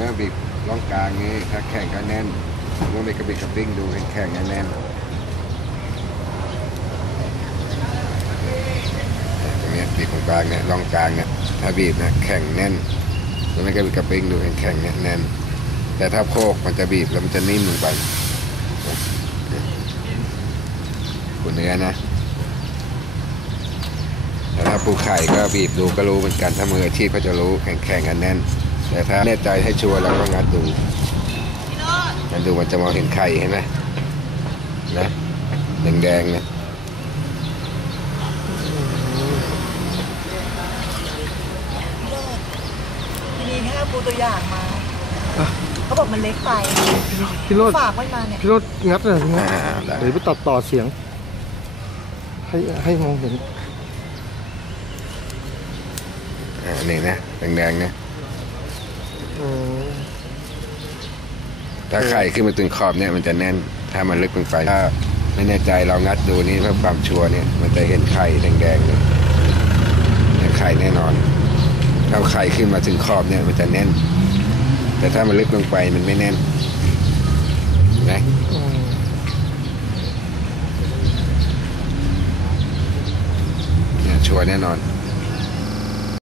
ก็บีบร่องกลางนี้ถ้าแข็งก็แน่นผมก็ไม่กระบิดกระปิ้งดูแข็งแน่นตรงนี้บีบตรงกลางเนี่ยร่องกลางเนี่ยถ้าบีบนะแข็งแน่นแล้วไม่กระบิดกระปิ้งดูแข็งๆเนี่ยแน่นแต่ถ้าโคกมันจะบีบแล้วมันจะนิ่มลงไปคุณเนื้อนะแต่ถ้าปูไข่ก็บีบดูก็รู้เหมือนกันถ้ามืออาชีพก็จะรู้แข็งแข็งกันแน่น แต่ถ้าแน่ใจให้ชัวร์แล้วก็งัดดูงัดดูมันจะมองเห็นไข่เห็นไหมนะแดงๆเนี่ยทีนี้แค่เอาปูตัวอย่างมาเขาบอกมันเล็กไปพี่โรดฝากไว้มาเนี่ยพี่โรดงัดเลยงัดอ่าได้เดี๋ยวไปตัดต่อเสียง ให้ให้มองเห็นอ่านี่นะแดงๆนะ เออ ถ้าไข่ขึ้นมาถึงขอบเนี่ยมันจะแน่น ถ้ามันลึกลงไปถ้าไม่แน่ใจเรางัดดูนี่เพื่อความชัวร์เนี่ยมันจะเห็นไข่แดงๆเนี่ยเนี่ยไข่แน่นอนถ้าไข่ขึ้นมาถึงขอบเนี่ยมันจะแน่น แต่ถ้ามันลึกลงไปมันไม่แน่นนะอืมเนี่ยชัวร์แน่นอน